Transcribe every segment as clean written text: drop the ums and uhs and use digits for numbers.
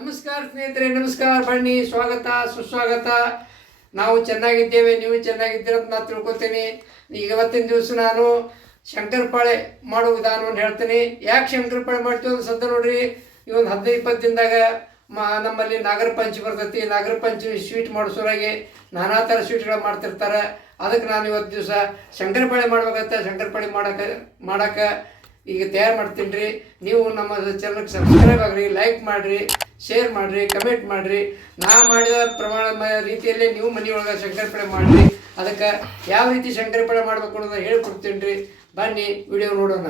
ನಮಸ್ಕಾರ ಸ್ನೇಹಿತರೆ, ನಮಸ್ಕಾರ. ಬನ್ನಿ, ಸ್ವಾಗತ ಸುಸ್ವಾಗತ. ನಾವು ಚೆನ್ನಾಗಿದ್ದೇವೆ, ನೀವು ಚೆನ್ನಾಗಿದ್ದೀರ ಅಂತ ನಾನು ತಿಳ್ಕೊತೀನಿ. ಇವತ್ತಿನ ದಿವಸ ನಾನು ಶಂಕರಪಾಳೆ ಮಾಡೋ ವಿಧಾನವನ್ನು ಹೇಳ್ತೀನಿ. ಯಾಕೆ ಶಂಕರಪಾಳೆ ಮಾಡ್ತೀವಿ ಅಂತ ಸದ್ದ ನೋಡ್ರಿ. ಈ ಒಂದು 15-20 ದಿನದಾಗ ನಮ್ಮಲ್ಲಿ ನಾಗರ ಪಂಚಮಿ ಬರ್ತೈತಿ. ನಾಗರ ಪಂಚಮಿ ಸ್ವೀಟ್ ಮಾಡಿಸೋರಾಗಿ ನಾನಾ ಥರ ಸ್ವೀಟ್ಗಳು ಮಾಡ್ತಿರ್ತಾರೆ. ಅದಕ್ಕೆ ನಾನು ಇವತ್ತು ದಿವಸ ಶಂಕರಪಾಳೆ ಮಾಡ್ಬೇಕಂತ ಶಂಕರಪಾಳೆ ಮಾಡಕ್ಕೆ ಈಗ ತಯಾರು ಮಾಡ್ತೀನಿ ರೀ. ನೀವು ನಮ್ಮ ಚಾನಲ್ಗೆ ಸಬ್ಸ್ಕ್ರೈಬ್ ಆಗಿರಿ, ಲೈಕ್ ಮಾಡಿರಿ, ಶೇರ್ ಮಾಡಿರಿ, ಕಮೆಂಟ್ ಮಾಡಿರಿ. ನಾ ಮಾಡಿದ ರೀತಿಯಲ್ಲೇ ನೀವು ಮನೆಯೊಳಗೆ ಶಂಕರಪಾಳೆ ಮಾಡಿರಿ. ಅದಕ್ಕೆ ಯಾವ ರೀತಿ ಶಂಕರಪಾಳೆ ಮಾಡಬೇಕು ಅನ್ನೋದನ್ನ ಹೇಳ್ಕೊಡ್ತೀನಿ ರೀ. ಬನ್ನಿ ವಿಡಿಯೋ ನೋಡೋಣ.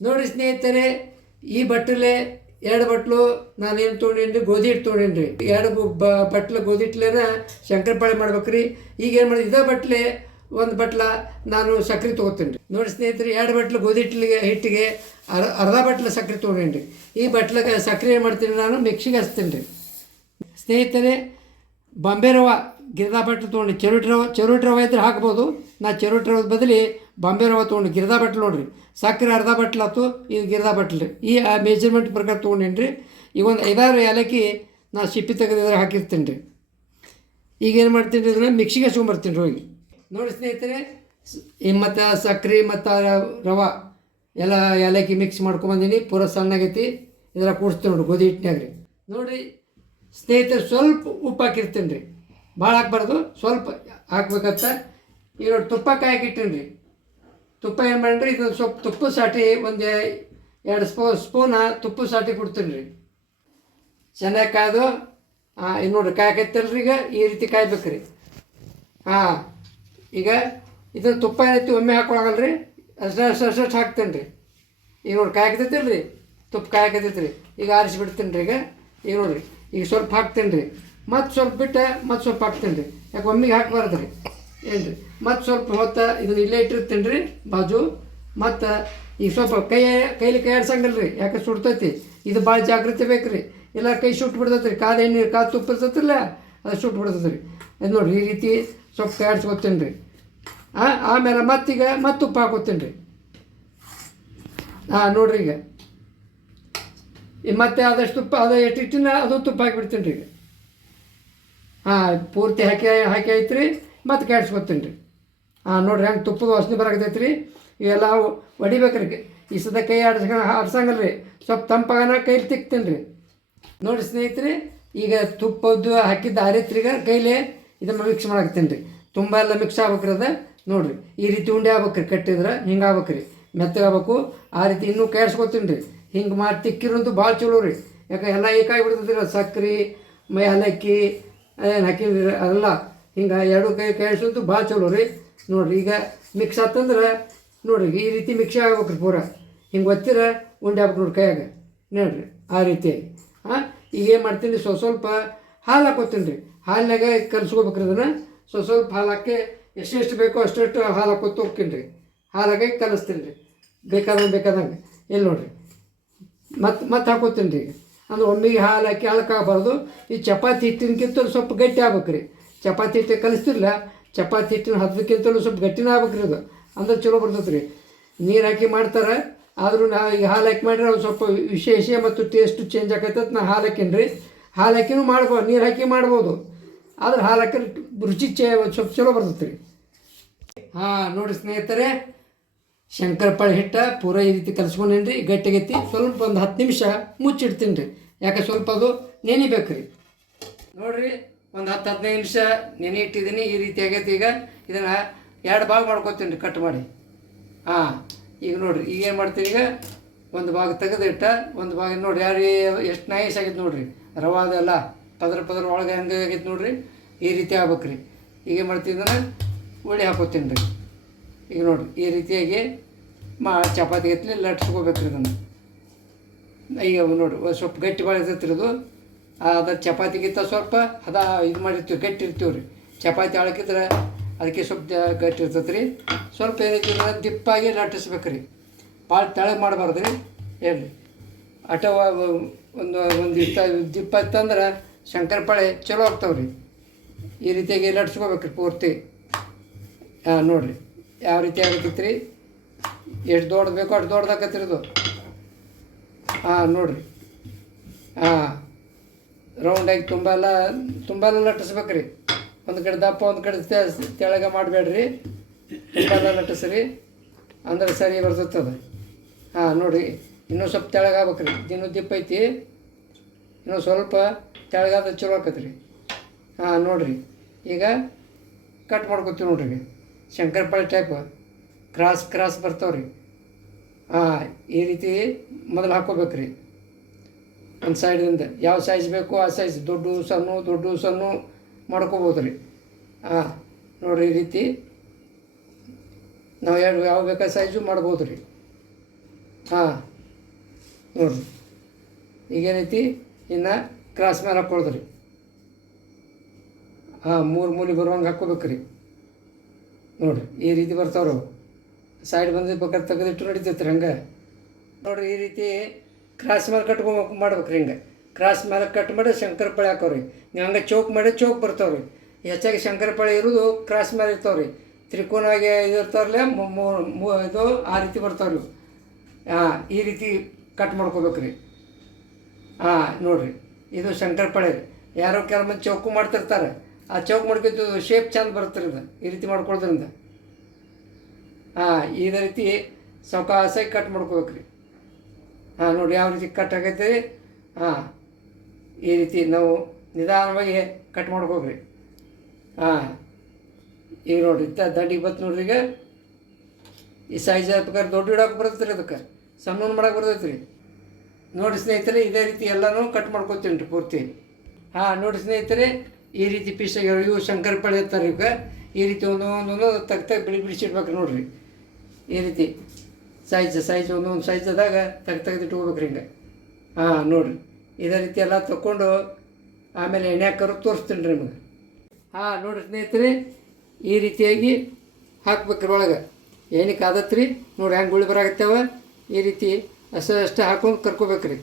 ನೋಡಿ ಸ್ನೇಹಿತರೆ, ಈ ಬಟ್ಟಲೆ 2 ಬಟ್ಲು ನಾನೇನು ತೊಗೊಂಡೇನಿ, ಗೋಧಿ ಹಿಟ್ಟು ತೊಗೊಂಡೇನಿ. 2 ಬಟ್ಲು ಗೋಧಿ ಹಿಟ್ಲೇನ ಶಂಕರಪಾಳೆ ಮಾಡ್ಬೇಕ್ರಿ. ಈಗ ಏನು ಮಾಡಿದೆ, ಇದೇ ಬಟ್ಲೆ 1 ಬಟ್ಲ ನಾನು ಸಕ್ಕರೆ ತೊಗೋತೀನಿ. ನೋಡಿ ಸ್ನೇಹಿತರೆ, 2 ಬಟ್ಲು ಗೋಧಿ ಹಿಟ್ಟಿಗೆ ಅರ್ಧ ಬಟ್ಲು ಸಕ್ಕರೆ ತೊಗೊಂಡೇನಿ. ಈ ಬಟ್ಲಿಗೆ ಸಕ್ಕರೆ ಏನು ಮಾಡ್ತೀನಿ, ನಾನು ಮಿಕ್ಸಿಗೆ ಹಚ್ತೀನಿ ರೀ. ಸ್ನೇಹಿತರೆ, ಬಾಂಬೆ ರವೆ ಗಿರ್ದಾ ಬಟ್ಲು ತೊಗೊಂಡು, ಚೆರುಟ್ ರವೆ ಇದ್ರೆ ಹಾಕ್ಬೋದು. ನಾ ಚೆರುಟ್ ರವೆ ಬದಲಿ ಬಾಂಬೆ ರವೆ ತೊಗೊಂಡು ಗಿರ್ದಾ ಬಟ್ಲು ನೋಡಿರಿ. ಸಕ್ಕರೆ ಅರ್ಧ ಬಟ್ಲು ಆಯ್ತು, ಇದು ಗಿರ್ದಾ ಬಟ್ಲು ರೀ. ಈ ಮೆಜರ್ಮೆಂಟ್ ಪ್ರಕಾರ ತೊಗೊಂಡೇನಿ ರೀ. ಈಗ ಒಂದು 5-6 ಏಲಕ್ಕಿ ನಾ ಸಿಪ್ಪಿ ತೆಗೆದಿದ್ರೆ ಹಾಕಿರ್ತೀನಿ ರೀ. ಈಗೇನು ಮಾಡ್ತೀನಿ ರೀ, ಇದನ್ನು ಮಿಕ್ಸಿಗೆ ಹಚ್ಕೊಂಬರ್ತೀನಿ ರೀ ಹೋಗಿ. ನೋಡಿ ಸ್ನೇಹಿತರೆ, ಮತ್ತು ಸಕ್ಕರೆ ಮತ್ತು ರವೆ ಎಲ್ಲ ಏಲಕ್ಕಿ ಮಿಕ್ಸ್ ಮಾಡ್ಕೊಂಬಂದೀನಿ. ಪೂರ ಸಣ್ಣಗೈತಿ. ಇದರ ಕೂಡಿಸ್ತೀನಿ ನೋಡಿ ಗೋಧಿ ಹಿಟ್ಟಿನಾಗ ರೀ. ನೋಡಿರಿ ಸ್ನೇಹಿತರೆ, ಸ್ವಲ್ಪ ಉಪ್ಪು ಹಾಕಿರ್ತೀನಿ ರೀ. ಭಾಳ ಹಾಕ್ಬಾರ್ದು, ಸ್ವಲ್ಪ ಹಾಕ್ಬೇಕಂತ. ಈಗ ನೋಡಿ ತುಪ್ಪ ಕಾಯಕ್ಕಿಟ್ಟೀನಿ ರೀ. ತುಪ್ಪ ಏನು ಮಾಡಿರಿ, ಇದೊಂದು ಸ್ವಲ್ಪ ತುಪ್ಪ ಸಾಟಿ ಒಂದು 2 ಸ್ಪೂನ ತುಪ್ಪ ಸಾಟಿ ಕೊಡ್ತೀನಿ ರೀ. ಚೆನ್ನಾಗಿ ಕಾಯ್ದು ಇದು ನೋಡಿರಿ ಕಾಯಕೈತಲ್ರಿ. ಈಗ ಈ ರೀತಿ ಕಾಯ್ಬೇಕು ರೀ. ಈಗ ಇದನ್ನು ತುಪ್ಪ ಏನೈತಿ ಒಮ್ಮೆ ಹಾಕೊಳಗಲ್ಲ ರೀ. ಅಷ್ಟು ಹಾಕ್ತೇನೆ ರೀ. ಈಗ ನೋಡಿ ಕಾಯಕತೈತಿಲ್ಲ ರೀ, ತುಪ್ಪ ಕಾಯಕತೈತಿ ರೀ. ಈಗ ಆರಿಸಿಬಿಡ್ತೀನಿ ರೀ. ಈಗ ನೋಡಿರಿ, ಈಗ ಸ್ವಲ್ಪ ಹಾಕ್ತೇನೆ ರೀ. ಮತ್ತು ಸ್ವಲ್ಪ ಬಿಟ್ಟು ಮತ್ತು ಸ್ವಲ್ಪ ಹಾಕ್ತೇನೆ ರೀ. ಯಾಕೆ ಒಮ್ಮೆಗೆ ಹಾಕ್ಬಾರ್ದು ರೀ. ಏನು ರೀ, ಮತ್ತು ಸ್ವಲ್ಪ ಹೊತ್ತು ಇದನ್ನು ಇಲ್ಲೇ ಇಟ್ಟಿರ್ತೀನಿ ರೀ ಬಾಜು. ಮತ್ತು ಈಗ ಸ್ವಲ್ಪ ಕೈಲಿ ಕೈ ಆಡ್ಸಂಗಲ್ಲ ರೀ, ಯಾಕೆ ಸುಡ್ತೈತಿ. ಇದು ಭಾಳ ಜಾಗ್ರತೆ ಬೇಕು ರೀ. ಇಲ್ಲ ಕೈ ಸುಟ್ಟು ಬಿಡ್ತೈತೆ ರೀ. ಕಾದ ಎಣ್ಣೆ ಕಾದು ತುಪ್ಪ ಇರ್ತೈತಿಲ್ಲ, ಅದು ಸುಟ್ಟು ಬಿಡ್ತೈತೆ ರೀ. ಇದು ನೋಡಿರಿ, ಈ ರೀತಿ ಸ್ವಲ್ಪ ಕೈ ಆಡ್ಸ್ಕೊತೀನಿ ರೀ. ಆಮೇಲೆ ಮತ್ತೀಗ ಮತ್ತೆ ತುಪ್ಪ ಹಾಕೋತೀನಿ ರೀ. ನೋಡಿರಿ, ಈಗ ಮತ್ತೆ ಆದಷ್ಟು ತುಪ್ಪ ಅದು ಎಷ್ಟಿಟ್ಟಿನ ಅದು ತುಪ್ಪ ಹಾಕಿಬಿಡ್ತೀನಿ ರೀ. ಈಗ ಪೂರ್ತಿ ಹಾಕಿ ಆಯ್ತು ರೀ. ಮತ್ತೆ ಕಾಡ್ಸ್ಕೊತೀನಿ ರೀ. ನೋಡಿರಿ, ಹಂಗೆ ತುಪ್ಪದ ವಾಸನೆ ಬರಾಕತೈತಿ ರೀ. ಇವೆಲ್ಲ ಹೊಡಿಬೇಕ್ರಿ. ಈ ಸದ ಕೈ ಆಡ್ಸಂಗಲ್ಲ ರೀ. ಸ್ವಲ್ಪ ತಂಪಾಗನ ಕೈಲಿ ತಿಕ್ತೀನಿ ರೀ. ನೋಡಿ ಸ್ನೇಹಿತರೆ, ಈಗ ತುಪ್ಪದ್ದು ಹಾಕಿದ್ದು ಆರೈತ್ರಿ. ಈಗ ಕೈಲೇ ಇದನ್ನು ಮಿಕ್ಸ್ ಮಾಡಾಕ್ತೀನಿ ರೀ. ತುಂಬ ಎಲ್ಲ ಮಿಕ್ಸ್ ಆಗ್ಬೇಕ್ರಿ. ಅದು ನೋಡಿರಿ, ಈ ರೀತಿ ಉಂಡೆ ಆಗ್ಬೇಕ್ರಿ. ಕಟ್ಟಿದ್ರೆ ಹಿಂಗೆ ಆಗ್ಬೇಕ್ರಿ, ಮೆತ್ತಗಾಗಬೇಕು. ಆ ರೀತಿ ಇನ್ನೂ ಕಾಯಿಸ್ಕೊತೀನಿ ರೀ. ಹಿಂಗೆ ಮಾಡಿ ತಿಕ್ಕಿರಂತೂ ಭಾಳ ಚಲೋ ರೀ. ಯಾಕೆ ಎಲ್ಲ ಏಕಾಗಿ ಬಿಡ್ತೈತಿ ರೀ. ಸಕ್ಕರೆ ಏಲಕ್ಕಿ ಏನು ಹಾಕಿದ್ರಿ ಅದೆಲ್ಲ ಹಿಂಗೆ 2 ಕೈ ಕಾಯಿಸೋದು ಭಾಳ ಚಲೋ ರೀ. ನೋಡಿರಿ, ಈಗ ಮಿಕ್ಸ್ ಆತಂದ್ರೆ ನೋಡಿರಿ ಈ ರೀತಿ ಮಿಕ್ಸ್ ಆಗ್ಬೇಕ್ರಿ. ಪೂರ ಹಿಂಗೆ ಒತ್ತಿರ ಉಂಡೆ ಆಗ್ಬೇಕು ನೋಡಿ ಕೈಯಾಗ. ನೋಡಿರಿ ಆ ರೀತಿಯಾಗಿ. ಈಗ ಏನು ಮಾಡ್ತೀನಿ, ಸ್ವಲ್ಪ ಹಾಲು ಹಾಕೋತೀನಿ ರೀ. ಹಾಲಿನಾಗ ಕಲಿಸ್ಕೋಬೇಕ್ರಿ. ಅದನ್ನು ಸ್ವಲ್ಪ ಹಾಲು ಹಾಕಿ ಎಷ್ಟೆಷ್ಟು ಬೇಕೋ ಅಷ್ಟೆಷ್ಟು ಹಾಲು ಹಾಕೋತ ಹೋಗ್ತೀನಿ ರೀ. ಹಾಲಾಗೆ ಕಲಿಸ್ತೀನಿ ರೀ. ಬೇಕಾದಂಗೆ ಎಲ್ಲಿ ನೋಡಿರಿ ಮತ್ತೆ ಹಾಕೋತೀನಿ ರೀ. ಈಗ ಅಂದ್ರೆ ಒಮ್ಮೆಗೆ ಹಾಲು ಹಾಕಿ ಹಾಳಕ್ಕಾಗಬಾರ್ದು. ಈ ಚಪಾತಿ ಹಿಟ್ಟಿನಕ್ಕಿಂತ ಸ್ವಲ್ಪ ಗಟ್ಟಿ ಆಗ್ಬೇಕು ರೀ. ಚಪಾತಿ ಹಿಟ್ಟು ಕಲಿಸ್ತಿರಲ್ಲ, ಚಪಾತಿ ಹಿಟ್ಟಿನ ಹದಕ್ಕಿಂತಲೂ ಸ್ವಲ್ಪ ಗಟ್ಟಿನ ಆಗ್ಬೇಕು ರೀ. ಅದು ಅಂದ್ರೆ ಚಲೋ ಬರ್ತೈತೆ ರೀ. ನೀರು ಹಾಕಿ ಮಾಡ್ತಾರೆ, ಆದರೂ ಈಗ ಹಾಲು ಹಾಕಿ ಮಾಡಿದ್ರೆ ಒಂದು ಸ್ವಲ್ಪ ವಿಶೇಷ ಮತ್ತು ಟೇಸ್ಟು ಚೇಂಜ್ ಆಕೈತೆ. ನಾ ಹಾಲು ಹಾಕೀನಿ ರೀ. ಹಾಲು ಹಾಕಿನೂ ಮಾಡ್ಬೋದು, ನೀರು ಹಾಕಿ ಮಾಡ್ಬೋದು. ಆದ್ರೆ ಹಾಲು ಹಾಕಿದ್ರೆ ರುಚಿ ಸ್ವಲ್ಪ ಚಲೋ ಬರ್ತೈತೆ ರೀ. ನೋಡಿ ಸ್ನೇಹಿತರೆ, ಶಂಕರಪಾಳೆ ಹಿಟ್ಟು ಪೂರ ಈ ರೀತಿ ಕಲಿಸ್ಕೊಂಡೇನಿ ರೀ. ಗಟ್ಟಿಗೈತಿ. ಸ್ವಲ್ಪ ಒಂದು 10 ನಿಮಿಷ ಮುಚ್ಚಿಡ್ತೀನಿ ರೀ. ಯಾಕೆ ಸ್ವಲ್ಪ ಅದು ನೆನಿಬೇಕು ರೀ. ನೋಡಿರಿ, ಒಂದು 10-15 ನಿಮಿಷ ನೆನೆ ಇಟ್ಟಿದ್ದೀನಿ. ಈ ರೀತಿ ಆಗೈತಿ. ಈಗ ಇದನ್ನು 2 ಭಾಗ ಮಾಡ್ಕೊತೀನಿ ರೀ, ಕಟ್ ಮಾಡಿ. ಈಗ ನೋಡಿರಿ, ಈಗ ಏನು ಮಾಡ್ತೀನಿ, ಈಗ ಒಂದು ಭಾಗ ತೆಗೆದಿಟ್ಟ ಒಂದು ಭಾಗ ನೋಡಿರಿ ಎಷ್ಟು ನೈಸ್ ಆಗೈತೆ ನೋಡಿರಿ. ರವೆ ಅದೆಲ್ಲ ಪದರ ಒಳಗೆ ಹೆಂಗೆ ಆಗೈತೆ ನೋಡಿರಿ. ಈ ರೀತಿ ಆಗ್ಬೇಕು ರೀ. ಈಗ ಏನು ಮಾಡ್ತೀನಿ ಅಂದ್ರೆ ಉಳ್ಳಿ ಹಾಕೋತೀನಿ ರೀ. ಈಗ ನೋಡಿರಿ, ಈ ರೀತಿಯಾಗಿ ಚಪಾತಿ ಎತ್ತಲಿ ಲಟ್ಸ್ಕೋಬೇಕ್ರಿ ಇದನ್ನು. ಈಗ ನೋಡಿ ಸ್ವಲ್ಪ ಗಟ್ಟಿ ಭಾಳ ಇರ್ತೈತೆ ರೀ. ಅದು ಚಪಾತಿಗಿಂತ ಸ್ವಲ್ಪ ಇದು ಮಾಡಿರ್ತೀವಿ, ಗಟ್ಟಿ ಇರ್ತೀವಿ ರೀ. ಚಪಾತಿ ಹಾಳಕ್ಕಿದ್ರೆ ಅದಕ್ಕೆ ಸ್ವಲ್ಪ ಗಟ್ಟಿ ಇರ್ತೈತೆ ರೀ. ಸ್ವಲ್ಪ ಏನೈತಿ ದಿಪ್ಪಾಗಿ ಲಟ್ಟಿಸ್ಬೇಕು ರೀ. ಭಾಳ ತೆಳಗೆ ಮಾಡಬಾರ್ದು ರೀ. ಹೇಳಿ ಅಥವಾ ಒಂದು ದಿಪ್ಪ ಇತ್ತಂದ್ರೆ ಶಂಕರಪಾಳೆ ಚಲೋ ಆಗ್ತಾವೆ ರೀ. ಈ ರೀತಿಯಾಗಿ ಲಟ್ಸ್ಕೋಬೇಕು ರೀ ಪೂರ್ತಿ. ನೋಡಿರಿ ಯಾವ ರೀತಿ ಆಗತ್ತೈತೆ ರೀ, ಎಷ್ಟು ದೊಡ್ಡದು ಬೇಕೋ ಅಷ್ಟು ದೊಡ್ಡದಾಕತ್ರಿ ಇದು. ಹಾಂ ನೋಡಿರಿ, ಹಾಂ ರೌಂಡಾಗಿ ತುಂಬ ಎಲ್ಲ ಲಟ್ಟಿಸ್ಬೇಕು ರೀ. ಒಂದು ಕಡೆ ದಪ್ಪ ಒಂದು ಕಡೆ ತೆಳಗೆ ಮಾಡಬೇಡ್ರಿ, ತುಂಬ ಲಟ್ಟಿಸ್ರಿ ಅಂದ್ರೆ ಸರಿ ಬರ್ತದೆ. ಹಾಂ ನೋಡಿರಿ, ಇನ್ನೂ ಸ್ವಲ್ಪ ತೆಳಗಾಗ್ಬೇಕು ರೀ, ಇನ್ನೂ ದಿಪ್ಪ ಐತಿ, ಇನ್ನೂ ಸ್ವಲ್ಪ ತೆಳಗಾದ ಚಲೋ ಆಕತ್ರಿ. ಹಾಂ ನೋಡಿರಿ, ಈಗ ಕಟ್ ಮಾಡ್ಕೊತೀವಿ ನೋಡ್ರಿ. ಶಂಕರಪಾಳಿ ಟೈಪ್ ಕ್ರಾಸ್ ಬರ್ತಾವೆ ರೀ. ಹಾಂ ಈ ರೀತಿ ಮೊದಲು ಹಾಕ್ಕೋಬೇಕು ರೀ. ಒಂದು ಸೈಡ್ದಿಂದ ಯಾವ ಸೈಜ್ ಬೇಕು ಆ ಸೈಜ್, ದೊಡ್ಡ ಸಣ್ಣ ಮಾಡ್ಕೋಬೋದು ರೀ. ಹಾಂ ನೋಡಿರಿ, ಈ ರೀತಿ ನಾವು ಯಾವ ಬೇಕಾದ ಸೈಜು ಮಾಡ್ಬೋದು ರೀ. ಹಾಂ ನೋಡಿರಿ, ಈಗೇನೈತಿ, ಇನ್ನು ಕ್ರಾಸ್ ಮೇಲೆ ಹಾಕ್ಕೊಳ್ದು ರೀ. ಹಾಂ 3 ಮೂಲೆ ಬರುವಂಗೆ ಹಾಕ್ಕೋಬೇಕು ರೀ. ನೋಡಿರಿ ಈ ರೀತಿ ಬರ್ತಾವ್ರು. ಸೈಡ್ ಬಂದು ಬೇಕಾದ್ರೆ ತೆಗೆದಿಟ್ಟು ನಡಿತೈತೆ ರೀ. ಹಂಗೆ ನೋಡಿರಿ, ಈ ರೀತಿ ಕ್ರಾಸ್ ಮೇಲೆ ಮಾಡ್ಬೇಕು ರೀ. ಹಿಂಗೆ ಕ್ರಾಸ್ ಮೇಲೆ ಕಟ್ ಮಾಡಿ ಶಂಕರಪಾಳಿ ಹಾಕೋರಿ. ನೀವು ಹಂಗೆ ಚೌಕ್ ಮಾಡಿ ಚೌಕ್ ಬರ್ತಾವೆ ರೀ. ಹೆಚ್ಚಾಗಿ ಶಂಕರಪಾಳಿ ಇರೋದು ಕ್ರಾಸ್ ಮೇಲೆ ಇರ್ತಾವೆ ರೀ. ತ್ರಿಕೋನಾಗಿ ಇದು ಇರ್ತಾರಲ್ಲ, ಇದು ಆ ರೀತಿ ಬರ್ತಾವೆ ರೀ. ಹಾಂ ಈ ರೀತಿ ಕಟ್ ಮಾಡ್ಕೋಬೇಕು ರೀ. ಹಾಂ ನೋಡಿರಿ, ಇದು ಶಂಕರಪಾಳಿ ರೀ. ಯಾರೋ ಕೆಲವು ಮಂದಿ ಚೌಕು ಮಾಡ್ತಿರ್ತಾರೆ, ಆ ಚೌಕ್ ಮಾಡ್ಕೊತು ಶೇಪ್ ಚೆಂದ ಬರುತ್ತೆ ರೀ. ಈ ರೀತಿ ಮಾಡ್ಕೊಳ್ಳೋದ್ರಿಂದ ಹಾಂ ಇದೇ ರೀತಿ ಸಾವಕಾಸಾಗಿ ಕಟ್ ಮಾಡ್ಕೋಬೇಕು ರೀ. ಹಾಂ ನೋಡಿ ಯಾವ ರೀತಿ ಕಟ್ ಆಗೈತೆ ರೀ. ಹಾಂ ಈ ರೀತಿ ನಾವು ನಿಧಾನವಾಗಿ ಕಟ್ ಮಾಡ್ಕೋಬೇಕ್ರಿ. ಹಾಂ ಈಗ ನೋಡಿರಿ, ದಂಡಿಗೆ ಬತ್ತು ನೋಡ್ರಿ. ಈಗ ಈ ಸೈಜ್ ಬೇಕಾದ್ರೆ ದೊಡ್ಡ ಇಡೋಕೆ ಬರ್ತೈತೆ ರೀ, ಅದಕ್ಕೆ ಸಣ್ಣ ಮಾಡೋಕೆ ಬರ್ತೈತೆ ರೀ. ನೋಡಿ ಸ್ನೇಹಿತರೆ, ಇದೇ ರೀತಿ ಎಲ್ಲನೂ ಕಟ್ ಮಾಡ್ಕೊತೀನಿ ರೀ ಪೂರ್ತಿ. ಹಾಂ ನೋಡಿ ಸ್ನೇಹಿತರೆ, ಈ ರೀತಿ ಪೀಸ್ ಆಗ್ಯಾವ. ಇವು ಶಂಕರಪಾಳಿ ಇರ್ತಾರೆ. ಈಗ ಈ ರೀತಿ ಒಂದೊಂದು ಬಿಡಿಸಿಡ್ಬೇಕು ನೋಡಿರಿ. ಈ ರೀತಿ ಸೈಜ್ ಒಂದೊಂದು ಸೈಜದಾಗ ತೆಗೆದಿಟ್ಕೋಬೇಕ್ರಿ ಹಿಂಗೆ. ಹಾಂ ನೋಡಿರಿ, ಇದೇ ರೀತಿ ಎಲ್ಲ ತೊಗೊಂಡು ಆಮೇಲೆ ಎಣ್ಣೆ ಹಾಕೋರು ತೋರಿಸ್ತೀನಿ ರೀ ನಿಮಗೆ. ಹಾಂ ನೋಡಿರಿ ಸ್ನೇಹಿತರೆ, ಈ ರೀತಿಯಾಗಿ ಹಾಕ್ಬೇಕ್ರಿ ಒಳಗೆ. ಏನಕ್ಕೆ ಆದತ್ರಿ ನೋಡಿ, ಹೆಂಗೆ ಗುಳಿ ಬರಾಗತ್ತವ. ಈ ರೀತಿ ಅಷ್ಟು ಹಾಕೊಂಡು ಕರ್ಕೋಬೇಕ್ರಿ.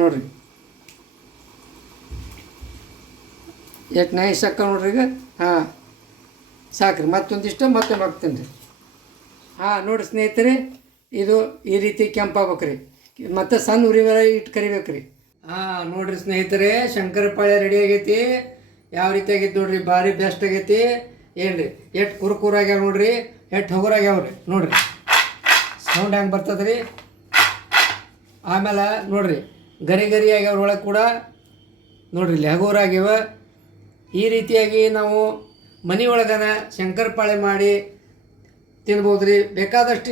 ನೋಡಿರಿ ಎಷ್ಟು ನೈಸ್ ಹಾಕ ನೋಡ್ರಿ. ಈಗ ಹಾಂ ಸಾಕ್ರಿ, ಮತ್ತೊಂದಿಷ್ಟು ಮತ್ತೊಂದು ಹಾಕ್ತೀನಿ ರೀ. ಹಾಂ ನೋಡಿ ಸ್ನೇಹಿತರೆ, ಇದು ಈ ರೀತಿ ಕೆಂಪಾಗ್ಬೇಕ್ರಿ. ಮತ್ತು ಸಣ್ಣ ಉರಿ ಮೇಲೆ ಇಟ್ಟು ಕರಿಬೇಕ್ರಿ. ಹಾಂ ನೋಡಿರಿ ಸ್ನೇಹಿತರೆ, ಶಂಕರಪಾಳಿ ರೆಡಿ ಆಗೈತಿ. ಯಾವ ರೀತಿ ಆಗೈತಿ ನೋಡಿರಿ, ಭಾರಿ ಬೆಸ್ಟ್ ಆಗೈತಿ. ಏನು ರೀ, ಎಷ್ಟು ಕುರ್ಕುರಾಗ್ಯಾವ ನೋಡಿರಿ, ಎಷ್ಟು ಹಗುರಾಗ್ಯಾವ ರೀ. ನೋಡಿರಿ ಸೌಂಡ್ ಹೆಂಗೆ ಬರ್ತದೆ ರೀ. ಆಮೇಲೆ ನೋಡಿರಿ, ಗರಿ ಆಗ್ಯಾವ ಒಳಗೆ ಕೂಡ. ನೋಡಿರಿ ಇಲ್ಲಿ ಹಗುರಾಗ್ಯಾವ. ಈ ರೀತಿಯಾಗಿ ನಾವು ಮನೆಯೊಳಗನ ಶಂಕರಪಾಳಿ ಮಾಡಿ ತಿನ್ಬೋದು ರೀ. ಬೇಕಾದಷ್ಟು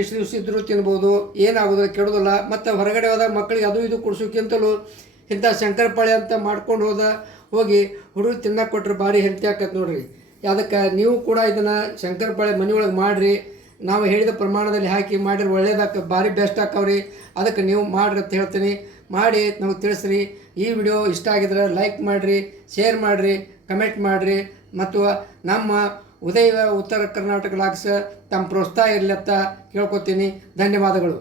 ಇಷ್ಟು ದಿವಸ ಇದ್ದರೂ ತಿನ್ಬೋದು, ಏನಾಗೋದಿಲ್ಲ, ಕೆಡೋದಿಲ್ಲ. ಮತ್ತು ಹೊರಗಡೆ ಹೋದಾಗ ಮಕ್ಕಳಿಗೆ ಅದು ಇದು ಕುಡ್ಸೋಕ್ಕಿಂತಲೂ ಇಂಥ ಶಂಕರಪಾಳಿ ಅಂತ ಮಾಡ್ಕೊಂಡು ಹೋಗಿ ಹುಡುಗರು ತಿನ್ನಕ್ಕೆ ಕೊಟ್ಟರೆ ಭಾರಿ ಹೆಲ್ತಿ ಆಕತ್ತೆ ನೋಡಿರಿ. ಅದಕ್ಕೆ ನೀವು ಕೂಡ ಇದನ್ನು ಶಂಕರಪಾಳಿ ಮನೆಯೊಳಗೆ ಮಾಡಿರಿ. ನಾವು ಹೇಳಿದ ಪ್ರಮಾಣದಲ್ಲಿ ಹಾಕಿ ಮಾಡಿರಿ, ಒಳ್ಳೇದಾಕ ಭಾರಿ ಬೆಸ್ಟ್ ಆಕ್ಕವ್ರಿ. ಅದಕ್ಕೆ ನೀವು ಮಾಡಿರಿ ಅಂತ ಹೇಳ್ತೀನಿ. ಮಾಡಿ ನಮಗೆ ತಿಳಿಸ್ರಿ. ಈ ವಿಡಿಯೋ ಇಷ್ಟ ಆಗಿದ್ರೆ ಲೈಕ್ ಮಾಡಿರಿ, ಶೇರ್ ಮಾಡಿರಿ, ಕಮೆಂಟ್ ಮಾಡಿರಿ. ಮತ್ತು ನಮ್ಮ ಉದಯ ಉತ್ತರ ಕರ್ನಾಟಕ ಲಾಗ್ಸ್ ತಮ್ಮ ಪ್ರೋತ್ಸಾಹ ಇರಲಿ ಅಂತ ಕೇಳ್ಕೊತೀನಿ. ಧನ್ಯವಾದಗಳು.